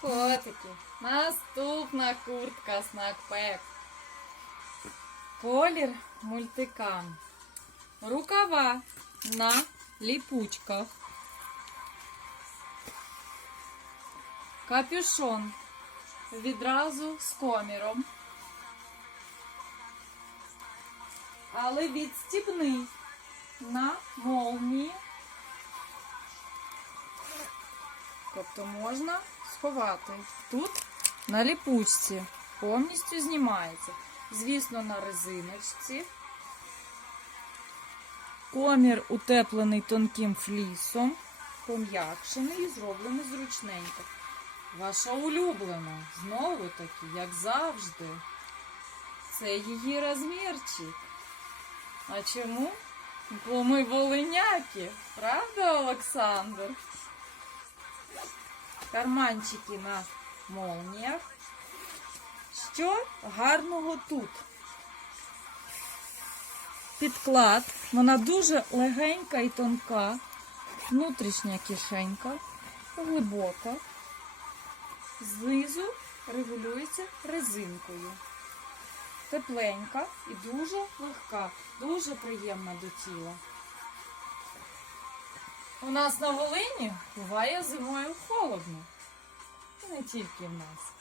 Котики. Наступна куртка снакпек. Колір мультикам. Рукава на ліпучках. Капюшон відразу з коміром. Але відстібний на молнії. Тобто можна сховати. Тут на ліпучці повністю знімається. Звісно, на резиночці. Комір утеплений тонким флісом, пом'якшений і зроблений зручненько. Ваша улюблена, знову таки, як завжди. Це її розмірчик. А чому? Бо ми волиняки, правда, Олександр? Карманчики на молніях. Що гарного тут? Підклад. Вона дуже легенька і тонка. Внутрішня кишенька, глибока. Знизу регулюється резинкою. Тепленька і дуже легка, дуже приємна до тіла. У нас на Волині буває зимою холодно. І не тільки в нас.